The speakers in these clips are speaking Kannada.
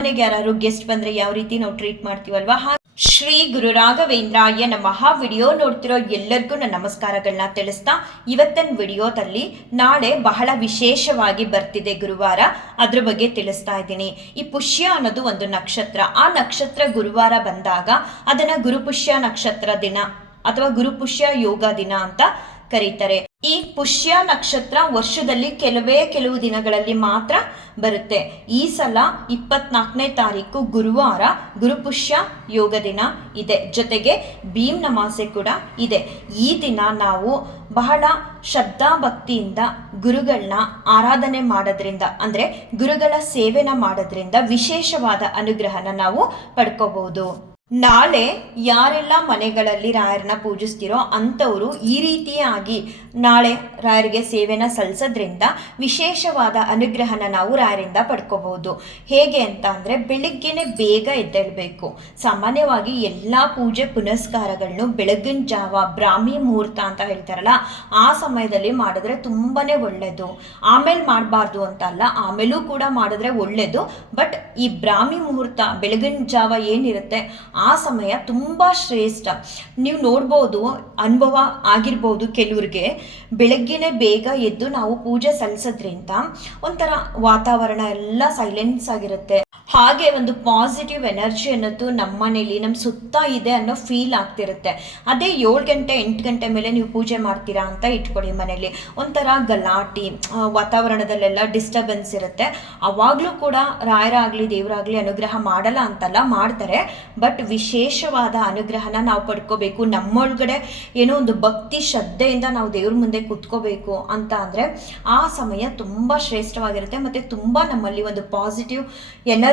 ಮನೆಗೆ ಯಾರು ಗೆಸ್ಟ್ ಬಂದ್ರೆ ಯಾವ ರೀತಿ ನಾವು ಟ್ರೀಟ್ ಮಾಡ್ತೀವಲ್ವಾ? ಶ್ರೀ ಗುರು ರಾಘವೇಂದ್ರಾಯ ನಮಃ. ವಿಡಿಯೋ ನೋಡ್ತಿರೋ ಎಲ್ಲರಿಗೂ ನನ್ನ ನಮಸ್ಕಾರಗಳನ್ನ ತಿಳಿಸ್ತಾ ಇವತ್ತಿನ ವಿಡಿಯೋದಲ್ಲಿ ನಾಳೆ ಬಹಳ ವಿಶೇಷವಾಗಿ ಬರ್ತಿದೆ ಗುರುವಾರ. ಅದ್ರ ಬಗ್ಗೆ ತಿಳಿಸ್ತಾ ಇದ್ದೀನಿ. ಈ ಪುಷ್ಯ ಅನ್ನೋದು ಒಂದು ನಕ್ಷತ್ರ. ಆ ನಕ್ಷತ್ರ ಗುರುವಾರ ಬಂದಾಗ ಅದನ್ನ ಗುರುಪುಷ್ಯ ನಕ್ಷತ್ರ ದಿನ ಅಥವಾ ಗುರುಪುಷ್ಯ ಯೋಗ ದಿನ ಅಂತ ಕರೀತಾರೆ. ಈ ಪುಷ್ಯ ನಕ್ಷತ್ರ ವರ್ಷದಲ್ಲಿ ಕೆಲವೇ ಕೆಲವು ದಿನಗಳಲ್ಲಿ ಮಾತ್ರ ಬರುತ್ತೆ. ಈ ಸಲ ಇಪ್ಪತ್ನಾಲ್ಕನೇ ತಾರೀಕು ಗುರುವಾರ ಗುರುಪುಷ್ಯ ಯೋಗ ದಿನ ಇದೆ. ಜೊತೆಗೆ ಭೀಮ್ ನಮಾಸೆ ಕೂಡ ಇದೆ. ಈ ದಿನ ನಾವು ಬಹಳ ಶ್ರದ್ಧಾ ಭಕ್ತಿಯಿಂದ ಗುರುಗಳನ್ನ ಆರಾಧನೆ ಮಾಡೋದ್ರಿಂದ, ಅಂದರೆ ಗುರುಗಳ ಸೇವೆನ ಮಾಡೋದ್ರಿಂದ ವಿಶೇಷವಾದ ಅನುಗ್ರಹನ ನಾವು ಪಡ್ಕೋಬಹುದು ನಾಳೆ ಯಾರೆಲ್ಲ ಮನೆಗಳಲ್ಲಿ ರಾಯರನ್ನ ಪೂಜಿಸ್ತಿರೋ ಅಂಥವರು ಈ ರೀತಿಯಾಗಿ ನಾಳೆ ರಾಯರಿಗೆ ಸೇವೆನ ಸಲ್ಲಿಸೋದ್ರಿಂದ ವಿಶೇಷವಾದ ಅನುಗ್ರಹನ ನಾವು ರಾಯರಿಂದ ಪಡ್ಕೋಬಹುದು. ಹೇಗೆ ಅಂತ ಅಂದರೆ ಬೆಳಿಗ್ಗೆನೆ ಬೇಗ ಎದ್ದೇಳಬೇಕು. ಸಾಮಾನ್ಯವಾಗಿ ಎಲ್ಲ ಪೂಜೆ ಪುನಸ್ಕಾರಗಳನ್ನು ಬೆಳಗಿನ ಜಾವ ಬ್ರಾಹ್ಮಿ ಮುಹೂರ್ತ ಅಂತ ಹೇಳ್ತಾರಲ್ಲ, ಆ ಸಮಯದಲ್ಲಿ ಮಾಡಿದ್ರೆ ತುಂಬಾ ಒಳ್ಳೆಯದು ಆಮೇಲೆ ಮಾಡಬಾರ್ದು ಅಂತ ಅಲ್ಲ, ಆಮೇಲೂ ಕೂಡ ಮಾಡಿದ್ರೆ ಒಳ್ಳೆಯದು ಬಟ್ ಈ ಬ್ರಾಹ್ಮಿ ಮುಹೂರ್ತ ಬೆಳಗಿನ ಜಾವ ಏನಿರುತ್ತೆ ಆ ಸಮಯ ತುಂಬ ಶ್ರೇಷ್ಠ. ನೀವು ನೋಡ್ಬೋದು, ಅನುಭವ ಆಗಿರ್ಬೋದು ಕೆಲವ್ರಿಗೆ. ಬೆಳಗ್ಗೆನೆ ಬೇಗ ಎದ್ದು ನಾವು ಪೂಜೆ ಸಲ್ಲಿಸೋದ್ರಿಂದ ಒಂಥರ ವಾತಾವರಣ ಎಲ್ಲ ಸೈಲೆನ್ಸ್ ಆಗಿರುತ್ತೆ. ಹಾಗೆ ಒಂದು ಪಾಸಿಟಿವ್ ಎನರ್ಜಿ ಅನ್ನೋದು ನಮ್ಮ ಮನೇಲಿ ನಮ್ಮ ಸುತ್ತ ಇದೆ ಅನ್ನೋ ಫೀಲ್ ಆಗ್ತಿರುತ್ತೆ. ಅದೇ ಏಳು ಗಂಟೆ, ಎಂಟು ಗಂಟೆ ಮೇಲೆ ನೀವು ಪೂಜೆ ಮಾಡ್ತೀರಾ ಅಂತ ಇಟ್ಕೊಳ್ಳಿ ಮನೇಲಿ. ಒಂಥರ ಗಲಾಟಿ ವಾತಾವರಣದಲ್ಲೆಲ್ಲ ಡಿಸ್ಟರ್ಬೆನ್ಸ್ ಇರುತ್ತೆ. ಅವಾಗಲೂ ಕೂಡ ರಾಯರಾಗಲಿ, ದೇವರಾಗಲಿ ಅನುಗ್ರಹ ಮಾಡಲ್ಲ ಅಂತಲ್ಲ ಮಾಡ್ತಾರೆ. ಬಟ್ ವಿಶೇಷವಾದ ಅನುಗ್ರಹನ ನಾವು ಪಡ್ಕೋಬೇಕು. ನಮ್ಮೊಳಗಡೆ ಏನೋ ಒಂದು ಭಕ್ತಿ ಶ್ರದ್ಧೆಯಿಂದ ನಾವು ದೇವ್ರ ಮುಂದೆ ಕೂತ್ಕೋಬೇಕು ಅಂತ ಅಂದರೆ ಆ ಸಮಯ ತುಂಬ ಶ್ರೇಷ್ಠವಾಗಿರುತ್ತೆ. ಮತ್ತು ತುಂಬ ನಮ್ಮಲ್ಲಿ ಒಂದು ಪಾಸಿಟಿವ್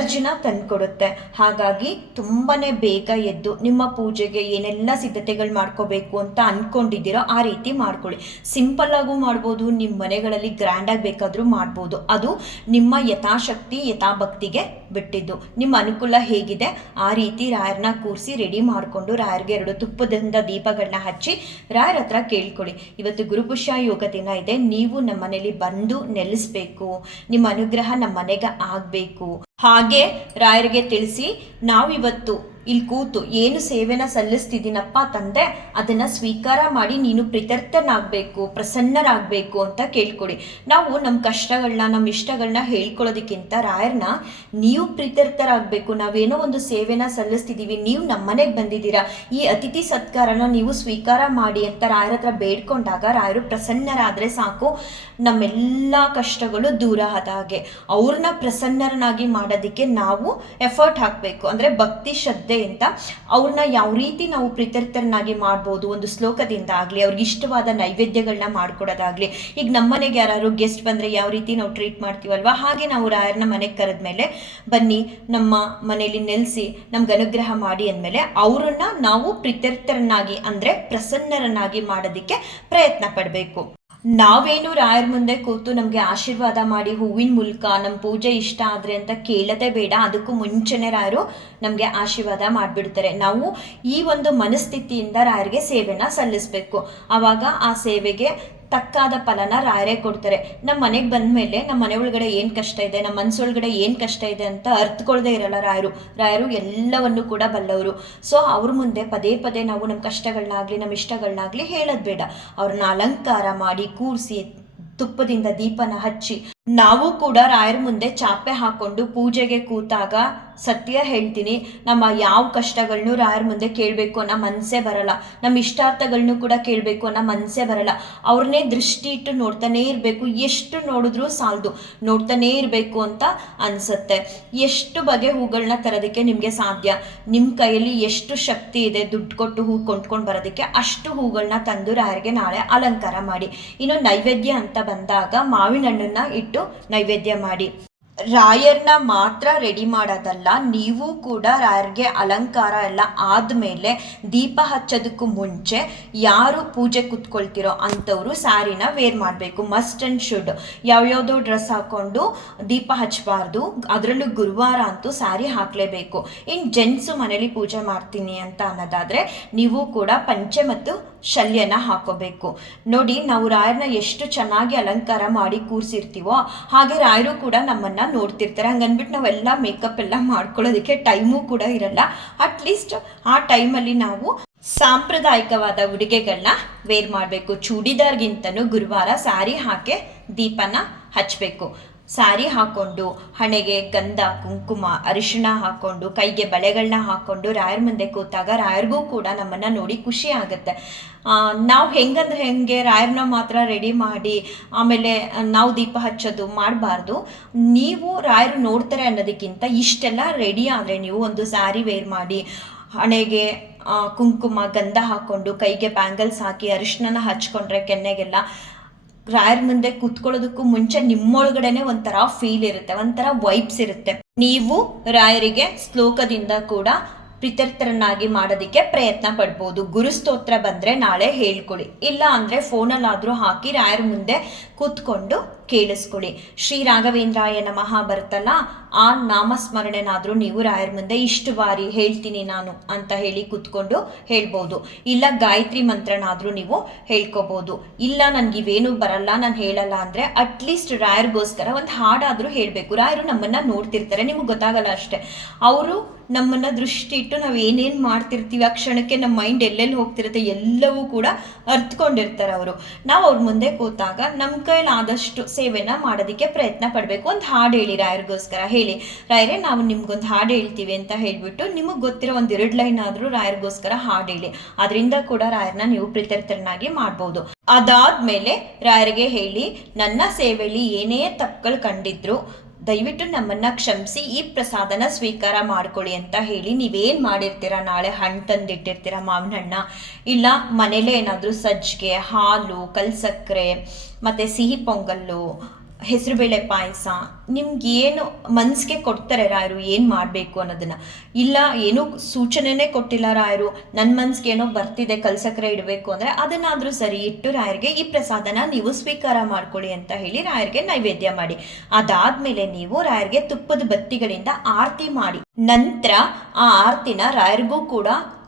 ಎನರ್ಜಿನ ತಂದುಕೊಡುತ್ತೆ. ಹಾಗಾಗಿ ತುಂಬಾ ಬೇಗ ಎದ್ದು ನಿಮ್ಮ ಪೂಜೆಗೆ ಏನೆಲ್ಲ ಸಿದ್ಧತೆಗಳು ಮಾಡ್ಕೋಬೇಕು ಅಂತ ಅಂದ್ಕೊಂಡಿದ್ದೀರೋ ಆ ರೀತಿ ಮಾಡ್ಕೊಳ್ಳಿ. ಸಿಂಪಲ್ ಆಗೂ ಮಾಡ್ಬೋದು ನಿಮ್ಮ ಮನೆಗಳಲ್ಲಿ ಗ್ರ್ಯಾಂಡಾಗಿ ಬೇಕಾದರೂ ಮಾಡ್ಬೋದು. ಅದು ನಿಮ್ಮ ಯಥಾಶಕ್ತಿ, ಯಥಾಭಕ್ತಿಗೆ ಬಿಟ್ಟಿದ್ದು. ನಿಮ್ಮ ಅನುಕೂಲ ಹೇಗಿದೆ, ಆ ರೀತಿ ರಾಯರನ್ನ ಕೂರಿಸಿ ರೆಡಿ ಮಾಡಿಕೊಂಡು ರಾಯರಿಗೆ ಎರಡು ತುಪ್ಪದಿಂದ ದೀಪಗಳನ್ನ ಹಚ್ಚಿ ರಾಯರ್ ಹತ್ರ ಕೇಳ್ಕೊಳ್ಳಿ. ಇವತ್ತು ಗುರುಪುಷ್ಯ ಯೋಗ ದಿನ ಇದೆ, ನೀವು ನಮ್ಮ ಮನೇಲಿ ಬಂದು ನೆಲೆಸ್ಬೇಕು. ನಿಮ್ಮ ಅನುಗ್ರಹ ನಮ್ಮ ಮನೆಗೆ ಆಗಬೇಕು. ಹಾಗೆ ರಾಯರಿಗೆ ತಿಳಿಸಿ ನಾವಿವತ್ತು ಇಲ್ಲಿ ಕೂತು, ಏನು ಸೇವೆನ ಸಲ್ಲಿಸ್ತಿದ್ದೀನಪ್ಪ ತಂದೆ? ಅದನ್ನು ಸ್ವೀಕಾರ ಮಾಡಿ ನೀನು ಪ್ರೀತರ್ಥನಾಗಬೇಕು, ಪ್ರಸನ್ನರಾಗಬೇಕು ಅಂತ ಕೇಳ್ಕೊಡಿ. ನಾವು ನಮ್ಮ ಕಷ್ಟಗಳನ್ನ ನಮ್ಮ ಇಷ್ಟಗಳನ್ನ ಹೇಳ್ಕೊಳ್ಳೋದಕ್ಕಿಂತ ರಾಯರ್ನ, ನೀವು ಪ್ರೀತರ್ಥರಾಗಬೇಕು. ನಾವೇನೋ ಒಂದು ಸೇವೆನ ಸಲ್ಲಿಸ್ತಿದ್ದೀವಿ ನೀವು ನಮ್ಮ ಮನೆಗೆ ಬಂದಿದ್ದೀರಾ? ಈ ಅತಿಥಿ ಸತ್ಕಾರನ ನೀವು ಸ್ವೀಕಾರ ಮಾಡಿ ಅಂತ ರಾಯರ ಹತ್ರ ಬೇಡ್ಕೊಂಡಾಗ ರಾಯರು ಪ್ರಸನ್ನರಾದರೆ ಸಾಕು. ನಮ್ಮೆಲ್ಲ ಕಷ್ಟಗಳು ದೂರ ಆದ ಹಾಗೆ. ಅವ್ರನ್ನ ಪ್ರಸನ್ನರನ್ನಾಗಿ ಮಾಡೋದಕ್ಕೆ ನಾವು ಎಫರ್ಟ್ ಹಾಕಬೇಕು. ಅಂದರೆ ಭಕ್ತಿ ಶ್ರದ್ಧೆಯಿಂದ ಅವ್ರನ್ನ ಯಾವ ರೀತಿ ನಾವು ಪ್ರೀತರ್ಥರನ್ನಾಗಿ ಮಾಡ್ಬೋದು ಒಂದು ಶ್ಲೋಕದಿಂದ ಆಗಲಿ, ಅವ್ರಿಗೆ ಇಷ್ಟವಾದ ನೈವೇದ್ಯಗಳನ್ನ ಮಾಡ್ಕೊಡೋದಾಗಲಿ, ಈಗ ನಮ್ಮ ಮನೆಗೆ ಯಾರು ಗೆಸ್ಟ್ ಬಂದರೆ ಯಾವ ರೀತಿ ನಾವು ಟ್ರೀಟ್ ಮಾಡ್ತೀವಲ್ವ? ಹಾಗೆ ನಾವು ರಾಯರನ್ನ ಮನೆಗೆ ಕರೆದ್ಮೇಲೆ ಬನ್ನಿ, ನಮ್ಮ ಮನೆಯಲ್ಲಿ ನೆಲೆಸಿ, ನಮ್ಗೆ ಅನುಗ್ರಹ ಮಾಡಿ ಅಂದಮೇಲೆ ಅವರನ್ನ ನಾವು ಪ್ರೀತರ್ಥರನ್ನಾಗಿ ಅಂದರೆ ಪ್ರಸನ್ನರನ್ನಾಗಿ ಮಾಡೋದಕ್ಕೆ ಪ್ರಯತ್ನ ಪಡಬೇಕು. ನಾವೇನು ರಾಯರ ಮುಂದೆ ಕೂತು ನಮಗೆ ಆಶೀರ್ವಾದ ಮಾಡಿ ಹೂವಿನ ಮೂಲಕ ನಮ್ಮ ಪೂಜೆ ಇಷ್ಟ ಆದರೆ ಅಂತ ಕೇಳದೆ ಬೇಡ. ಅದಕ್ಕೂ ಮುಂಚೆನೇ ರಾಯರು ನಮಗೆ ಆಶೀರ್ವಾದ ಮಾಡಿಬಿಡ್ತಾರೆ. ನಾವು ಈ ಒಂದು ಮನಸ್ಥಿತಿಯಿಂದ ರಾಯರಿಗೆ ಸೇವೆನ ಸಲ್ಲಿಸಬೇಕು. ಆವಾಗ ಆ ಸೇವೆಗೆ ತಕ್ಕಾದ ಫಲನ ರಾಯರೇ ಕೊಡ್ತಾರೆ. ನಮ್ಮ ಮನೆಗೆ ಬಂದ ಮೇಲೆ ನಮ್ಮ ಮನೆ ಒಳಗಡೆ ಏನು ಕಷ್ಟ ಇದೆ ನಮ್ಮ ಮನಸ್ಸೊಳಗಡೆ ಏನು ಕಷ್ಟ ಇದೆ ಅಂತ ಅರ್ಥಕೊಳ್ದೇ ಇರಲ್ಲ ರಾಯರು. ರಾಯರು ಎಲ್ಲವನ್ನು ಕೂಡ ಬಲ್ಲವರು. ಸೊ ಅವ್ರ ಮುಂದೆ ಪದೇ ಪದೇ ನಾವು ನಮ್ಮ ಕಷ್ಟಗಳನ್ನಾಗಲಿ ನಮ್ಮ ಇಷ್ಟಗಳನ್ನಾಗಲಿ ಹೇಳೋದು ಬೇಡ. ಅವ್ರನ್ನ ಅಲಂಕಾರ ಮಾಡಿ, ಕೂರಿಸಿ, ತುಪ್ಪದಿಂದ ದೀಪನ ಹಚ್ಚಿ ನಾವು ಕೂಡ ರಾಯರ ಮುಂದೆ ಚಾಪೆ ಹಾಕೊಂಡು ಪೂಜೆಗೆ ಕೂತಾಗ ಸತ್ಯ ಹೇಳ್ತೀನಿ. ನಮ್ಮ ಯಾವ ಕಷ್ಟಗಳನ್ನೂ ರಾಯರ ಮುಂದೆ ಕೇಳಬೇಕು ಅನ್ನೋ ಮನಸ್ಸೇ ಬರಲ್ಲ. ನಮ್ಮ ಇಷ್ಟಾರ್ಥಗಳನ್ನೂ ಕೂಡ ಕೇಳಬೇಕು ಅನ್ನೋ ಮನಸ್ಸೇ ಬರಲ್ಲ. ಅವ್ರನ್ನೇ ದೃಷ್ಟಿ ಇಟ್ಟು ನೋಡ್ತಾನೇ ಇರಬೇಕು. ಎಷ್ಟು ನೋಡಿದ್ರೂ ಸಾಲದು. ನೋಡ್ತಾನೇ ಇರಬೇಕು ಅಂತ ಅನಿಸುತ್ತೆ. ಎಷ್ಟು ಬಗೆ ಹೂಗಳನ್ನ ತರೋದಕ್ಕೆ ನಿಮಗೆ ಸಾಧ್ಯ? ನಿಮ್ಮ ಕೈಯಲ್ಲಿ ಎಷ್ಟು ಶಕ್ತಿ ಇದೆ ದುಡ್ಡು ಕೊಟ್ಟು ಹೂ ಕೊಂಡ್ಕೊಂಡು ಬರೋದಕ್ಕೆ ಅಷ್ಟು ಹೂಗಳನ್ನ ತಂದು ರಾಯರಿಗೆ ನಾಳೆ ಅಲಂಕಾರ ಮಾಡಿ. ಇನ್ನು ನೈವೇದ್ಯ ಅಂತ ಬಂದಾಗ ಮಾವಿನ ಹಣ್ಣನ್ನು ಇಟ್ಟು ನೈವೇದ್ಯ ಮಾಡಿ. ರಾಯರ್ನ ಮಾತ್ರ ರೆಡಿ ಮಾಡೋದಲ್ಲ, ನೀವು ಕೂಡ ರಾಯರ್ಗೆ ಅಲಂಕಾರ ಎಲ್ಲ ಆದಮೇಲೆ ದೀಪ ಹಚ್ಚೋದಕ್ಕೂ ಮುಂಚೆ ಯಾರು ಪೂಜೆ ಕೂತ್ಕೊಳ್ತಿರೋ ಅಂಥವ್ರು ಸ್ಯಾರಿನ ವೇರ್ ಮಾಡಬೇಕು. ಮಸ್ಟ್ ಆ್ಯಂಡ್ ಶುಡ್ ಯಾವ್ಯಾವುದೋ ಡ್ರೆಸ್ ಹಾಕ್ಕೊಂಡು ದೀಪ ಹಚ್ಚಬಾರ್ದು ಅದರಲ್ಲೂ ಗುರುವಾರ ಅಂತೂ ಸ್ಯಾರಿ ಹಾಕಲೇಬೇಕು. ಇನ್ನು ಜೆಂಟ್ಸು ಮನೇಲಿ ಪೂಜೆ ಮಾಡ್ತೀನಿ ಅಂತ ಅನ್ನೋದಾದರೆ, ನೀವು ಕೂಡ ಪಂಚೆ ಮತ್ತು ಶಲ್ಯನ ಹಾಕೋಬೇಕು. ನೋಡಿ, ನಾವು ರಾಯರನ್ನ ಎಷ್ಟು ಚೆನ್ನಾಗಿ ಅಲಂಕಾರ ಮಾಡಿ ಕೂರಿಸಿರ್ತೀವೋ, ಹಾಗೆ ರಾಯರು ಕೂಡ ನಮ್ಮನ್ನ ನೋಡ್ತಿರ್ತಾರೆ. ಹಂಗನ್ಬಿಟ್ಟು ನಾವೆಲ್ಲ ಮೇಕಪ್ ಎಲ್ಲ ಮಾಡ್ಕೊಳ್ಳೋದಕ್ಕೆ ಟೈಮು ಕೂಡ ಇರಲ್ಲ. ಅಟ್ಲೀಸ್ಟ್ ಆ ಟೈಮಲ್ಲಿ ನಾವು ಸಾಂಪ್ರದಾಯಿಕವಾದ ಉಡುಗೆಗಳನ್ನ ವೇರ್ ಮಾಡಬೇಕು. ಚೂಡಿದಾರ್ಗಿಂತನೂ ಗುರುವಾರ ಸ್ಯಾರಿ ಹಾಕಿ ದೀಪನ ಹಚ್ಚಬೇಕು ಸ್ಯಾರಿ ಹಾಕೊಂಡು, ಹಣೆಗೆ ಗಂಧ, ಕುಂಕುಮ, ಅರಿಶಿಣ ಹಾಕೊಂಡು, ಕೈಗೆ ಬಳೆಗಳನ್ನ ಹಾಕೊಂಡು, ರಾಯರ ಮುಂದೆ ಕೂತಾಗ ರಾಯರಿಗೂ ಕೂಡ ನಮ್ಮನ್ನು ನೋಡಿ ಖುಷಿ ಆಗುತ್ತೆ. ನಾವು ಹೆಂಗಂದ್ರೆ ಹೆಂಗೆ ರಾಯರನ್ನ ಮಾತ್ರ ರೆಡಿ ಮಾಡಿ, ಆಮೇಲೆ ನಾವು ದೀಪ ಹಚ್ಚೋದು ಮಾಡಬಾರ್ದು. ನೀವು ರಾಯರು ನೋಡ್ತಾರೆ ಅನ್ನೋದಕ್ಕಿಂತ ಇಷ್ಟೆಲ್ಲ ರೆಡಿ ಆದರೆ ನೀವು ಒಂದು ಸ್ಯಾರಿ ವೇರ್ ಮಾಡಿ, ಹಣೆಗೆ ಕುಂಕುಮ, ಗಂಧ ಹಾಕೊಂಡು, ಕೈಗೆ ಬ್ಯಾಂಗಲ್ಸ್ ಹಾಕಿ, ಅರಿಶಿಣನ ಹಚ್ಕೊಂಡ್ರೆ ಕೆನ್ನೆಗೆಲ್ಲ ರಾಯರ್ ಮುಂದೆ ಕುತ್ಕೊಳ್ಳೋದಕ್ಕೂ ಮುಂಚೆ ನಿಮ್ಮೊಳಗಡೆನೆ ಒಂಥರ ಫೀಲ್ ಇರುತ್ತೆ, ಒಂಥರ ವೈಬ್ಸ್ ಇರುತ್ತೆ. ನೀವು ರಾಯರಿಗೆ ಶ್ಲೋಕದಿಂದ ಕೂಡ ಪ್ರಿತರ್ತರನ್ನಾಗಿ ಮಾಡೋದಕ್ಕೆ ಪ್ರಯತ್ನ ಪಡ್ಬೋದು. ಗುರುಸ್ತೋತ್ರ ಬಂದರೆ ನಾಳೆ ಹೇಳ್ಕೊಳ್ಳಿ. ಇಲ್ಲ ಅಂದರೆ ಫೋನಲ್ಲಾದರೂ ಹಾಕಿ ರಾಯರ ಮುಂದೆ ಕೂತ್ಕೊಂಡು ಕೇಳಿಸ್ಕೊಳ್ಳಿ. ಶ್ರೀ ರಾಘವೇಂದ್ರಾಯ ನಮಃ ಬರ್ತಲ್ಲ ಆ ನಾಮಸ್ಮರಣೆನಾದರೂ ನೀವು ರಾಯರ ಮುಂದೆ ಇಷ್ಟು ಬಾರಿ ಹೇಳ್ತೀನಿ ನಾನು ಅಂತ ಹೇಳಿ ಕೂತ್ಕೊಂಡು ಹೇಳ್ಬೋದು. ಇಲ್ಲ ಗಾಯತ್ರಿ ಮಂತ್ರನಾದರೂ ನೀವು ಹೇಳ್ಕೊಬೋದು. ಇಲ್ಲ ನನಗೆ ಇವೇನು ಬರಲ್ಲ, ನಾನು ಹೇಳಲ್ಲ ಅಂದರೆ ಅಟ್ಲೀಸ್ಟ್ ರಾಯರ್ಗೋಸ್ಕರ ಒಂದು ಹಾಡಾದರೂ ಹೇಳಬೇಕು. ರಾಯರು ನಮ್ಮನ್ನು ನೋಡ್ತಿರ್ತಾರೆ, ನಿಮಗೆ ಗೊತ್ತಾಗಲ್ಲ ಅಷ್ಟೇ. ಅವರು ನಮ್ಮನ್ನ ದೃಷ್ಟಿ ಇಟ್ಟು ನಾವು ಏನೇನು ಮಾಡ್ತಿರ್ತೀವಿ, ಆ ಕ್ಷಣಕ್ಕೆ ನಮ್ಮ ಮೈಂಡ್ ಎಲ್ಲೆಲ್ಲಿ ಹೋಗ್ತಿರುತ್ತೆ ಎಲ್ಲವೂ ಕೂಡ ಅರ್ತ್ಕೊಂಡಿರ್ತಾರೆ ಅವರು. ನಾವು ಅವ್ರ ಮುಂದೆ ಕೂತಾಗ ನಮ್ಮ ಕೈಲಾದಷ್ಟು ಸೇವೆನ ಮಾಡೋದಕ್ಕೆ ಪ್ರಯತ್ನ ಪಡಬೇಕು ಒಂದು ಹಾಡು ಹೇಳಿ ರಾಯರಿಗೋಸ್ಕರ. ಹೇಳಿ, ರಾಯರೇ ನಾವು ನಿಮ್ಗೊಂದು ಹಾಡು ಹೇಳ್ತೀವಿ ಅಂತ ಹೇಳಿಬಿಟ್ಟು ನಿಮಗೆ ಗೊತ್ತಿರೋ ಒಂದು ಎರಡು ಲೈನ್ ಆದರೂ ರಾಯರ್ಗೋಸ್ಕರ ಹಾಡು ಹೇಳಿ. ಅದರಿಂದ ಕೂಡ ರಾಯರನ್ನ ನೀವು ಪ್ರೀತರ್ತರನಾಗಿ ಮಾಡ್ಬೋದು. ಅದಾದ್ಮೇಲೆ ರಾಯರಿಗೆ ಹೇಳಿ, ನನ್ನ ಸೇವೆಯಲ್ಲಿ ಏನೇ ತಪ್ಪುಗಳು ಕಂಡಿದ್ರು ದಯವಿಟ್ಟು ನಮ್ಮನ್ನ ಕ್ಷಮಿಸಿ, ಈ ಪ್ರಸಾದನ ಸ್ವೀಕಾರ ಮಾಡ್ಕೊಳ್ಳಿ ಅಂತ ಹೇಳಿ ನೀವೇನು ಮಾಡಿರ್ತೀರ? ನಾಳೆ ಹಣ್ಣು ತಂದಿಟ್ಟಿರ್ತೀರ ಮಾವಿನ ಹಣ್ಣ? ಇಲ್ಲ, ಮನೇಲೇ ಏನಾದರೂ ಸಜ್ಜಿಗೆ, ಹಾಲು ಕಲ್ಸಕ್ಕರೆ ಮತ್ತು ಸಿಹಿ, ಪೊಂಗಲ್ಲು ಹೆಸರುಬೇಳೆ ಪಾಯಸ, ನಿಮ್ಗೆ ಏನು ಮನ್ಸಿಗೆ ಕೊಡ್ತಾರೆ ರಾಯರು, ಏನು ಮಾಡಬೇಕು ಅನ್ನೋದನ್ನ? ಇಲ್ಲ, ಏನೂ ಸೂಚನೆನೇ ಕೊಟ್ಟಿಲ್ಲ ರಾಯರು ನನ್ನ ಮನಸ್ಸಿಗೆ ಏನೋ ಬರ್ತಿದೆ, ಕಲ್ಸಕ್ರೆ ಇಡಬೇಕು ಅಂದರೆ ಅದನ್ನಾದರೂ ಸರಿ ಇಟ್ಟು ರಾಯರಿಗೆ ಈ ಪ್ರಸಾದನ ನೀವು ಸ್ವೀಕಾರ ಮಾಡ್ಕೊಳ್ಳಿ ಅಂತ ಹೇಳಿ ರಾಯರಿಗೆ ನೈವೇದ್ಯ ಮಾಡಿ. ಅದಾದ್ಮೇಲೆ ನೀವು ರಾಯರಿಗೆ ತುಪ್ಪದ ಬತ್ತಿಗಳಿಂದ ಆರತಿ ಮಾಡಿ. ನಂತರ ಆ ಆರತಿನ ರಾಯರ್ಗೂ ಕೂಡ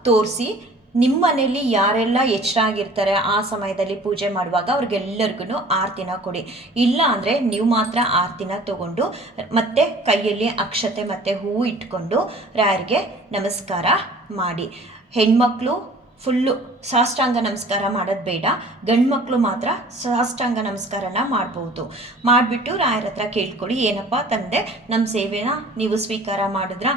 ತೋರಿಸಿ ನಿಮ್ಮ ಮನೆಯಲ್ಲಿ ಯಾರೆಲ್ಲ ಎಚ್ಚರಾಗಿರ್ತಾರೆ ಆ ಸಮಯದಲ್ಲಿ ಪೂಜೆ ಮಾಡುವಾಗ ಅವ್ರಿಗೆಲ್ಲರಿಗೂ ಆರ್ತಿನ ಕೊಡಿ. ಇಲ್ಲ ಅಂದರೆ ನೀವು ಮಾತ್ರ ಆರ್ತಿನ ತಗೊಂಡು, ಮತ್ತೆ ಕೈಯಲ್ಲಿ ಅಕ್ಷತೆ ಮತ್ತು ಹೂವು ಇಟ್ಕೊಂಡು ರಾಯರಿಗೆ ನಮಸ್ಕಾರ ಮಾಡಿ. ಹೆಣ್ಮಕ್ಳು ಫುಲ್ಲು ಸಾಷ್ಟಾಂಗ ನಮಸ್ಕಾರ ಮಾಡೋದು ಬೇಡ. ಗಂಡು ಮಕ್ಕಳು ಮಾತ್ರ ಸಾಷ್ಟಾಂಗ ನಮಸ್ಕಾರನ ಮಾಡ್ಬೋದು. ಮಾಡಿಬಿಟ್ಟು ರಾಯರ ಹತ್ರ ಕೇಳ್ಕೊಳ್ಳಿ, ಏನಪ್ಪ ತಂದೆ ನಮ್ಮ ಸೇವೆನ ನೀವು ಸ್ವೀಕಾರ ಮಾಡಿದ್ರ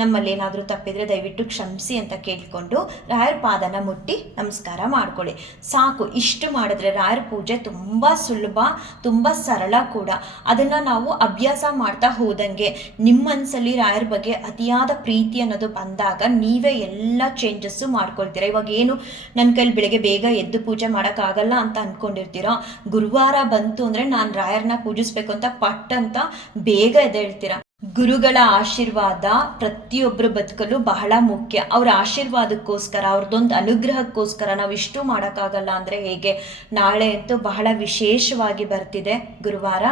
ನಮ್ಮಲ್ಲಿ ಏನಾದರೂ ತಪ್ಪಿದರೆ ದಯವಿಟ್ಟು ಕ್ಷಮಿಸಿ ಅಂತ ಕೇಳಿಕೊಂಡು ರಾಯರ ಪಾದನ ಮುಟ್ಟಿ ನಮಸ್ಕಾರ ಮಾಡ್ಕೊಳ್ಳಿ. ಸಾಕು, ಇಷ್ಟು ಮಾಡಿದ್ರೆ ರಾಯರ ಪೂಜೆ ತುಂಬ ಸುಲಭ, ತುಂಬ ಸರಳ ಕೂಡ. ಅದನ್ನು ನಾವು ಅಭ್ಯಾಸ ಮಾಡ್ತಾ ಹೋದಂಗೆ ನಿಮ್ಮ ಮನಸ್ಸಲ್ಲಿ ರಾಯರ ಬಗ್ಗೆ ಅತಿಯಾದ ಪ್ರೀತಿ ಅನ್ನೋದು ಬಂದಾಗ ನೀವೇ ಎಲ್ಲ ಚೇಂಜಸ್ಸು ಮಾಡ್ಕೊಳ್ತೀರ? ಇವಾಗ ಏನು ನನ್ನ ಕೈಲಿ ಬೆಳಗ್ಗೆ ಬೇಗ ಎದ್ದು ಪೂಜೆ ಮಾಡೋಕ್ಕಾಗಲ್ಲ ಅಂತ ಅಂದ್ಕೊಂಡಿರ್ತೀರೋ ಗುರುವಾರ ಬಂತು ಅಂದರೆ ನಾನು ರಾಯರನ್ನ ಪೂಜಿಸ್ಬೇಕು ಅಂತ ಪಟ್ ಅಂತ ಬೇಗ ಎದ್ದೇಳ್ತೀರ? ಗುರುಗಳ ಆಶೀರ್ವಾದ ಪ್ರತಿಯೊಬ್ಬರು ಬದುಕಲು ಬಹಳ ಮುಖ್ಯ. ಅವ್ರ ಆಶೀರ್ವಾದಕ್ಕೋಸ್ಕರ ಅವ್ರದ್ದೊಂದು ಅನುಗ್ರಹಕ್ಕೋಸ್ಕರ ನಾವು ಇಷ್ಟು ಮಾಡೋಕ್ಕಾಗಲ್ಲ ಅಂದರೆ ಹೇಗೆ? ನಾಳೆ ಅಂತೂ ಬಹಳ ವಿಶೇಷವಾಗಿ ಬರ್ತಿದೆ ಗುರುವಾರ.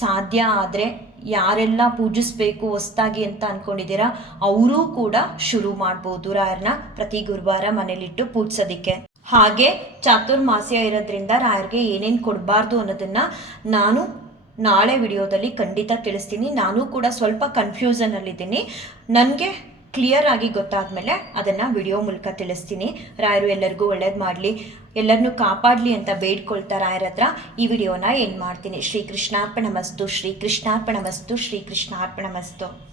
ಸಾಧ್ಯ ಆದರೆ ಯಾರೆಲ್ಲ ಪೂಜಿಸ್ಬೇಕು ಹೊಸ್ದಾಗಿ ಅಂತ ಅಂದ್ಕೊಂಡಿದ್ದೀರಾ ಅವರೂ ಕೂಡ ಶುರು ಮಾಡ್ಬೋದು ರಾಯರ್ನ ಪ್ರತಿ ಗುರುವಾರ ಮನೇಲಿಟ್ಟು ಪೂಜಿಸೋದಕ್ಕೆ. ಹಾಗೆ ಚಾತುರ್ಮಾಸ್ಯ ಇರೋದ್ರಿಂದ ರಾಯರಿಗೆ ಏನೇನು ಕೊಡಬಾರ್ದು ಅನ್ನೋದನ್ನು ನಾನು ನಾಳೆ ವಿಡಿಯೋದಲ್ಲಿ ಖಂಡಿತ ತಿಳಿಸ್ತೀನಿ. ನಾನು ಕೂಡ ಸ್ವಲ್ಪ ಕನ್ಫ್ಯೂಸನಲ್ಲಿದ್ದೀನಿ ನನಗೆ ಕ್ಲಿಯರ್ ಆಗಿ ಗೊತ್ತಾದ್ಮೇಲೆ ಅದನ್ನು ವಿಡಿಯೋ ಮೂಲಕ ತಿಳಿಸ್ತೀನಿ. ರಾಯರು ಎಲ್ಲರಿಗೂ ಒಳ್ಳೇದು ಮಾಡಲಿ. ಎಲ್ಲರನ್ನು ಕಾಪಾಡಲಿ ಅಂತ ಬೇಡ್ಕೊಳ್ತಾ ರಾಯರ ಹತ್ರ ಈ ವಿಡಿಯೋನ ಏನು ಮಾಡ್ತೀನಿ. ಶ್ರೀ ಕೃಷ್ಣಾರ್ಪಣ ಮಸ್ತು ಶ್ರೀ ಕೃಷ್ಣಾರ್ಪಣ ಮಸ್ತು ಶ್ರೀ ಕೃಷ್ಣಾರ್ಪಣ ಮಸ್ತು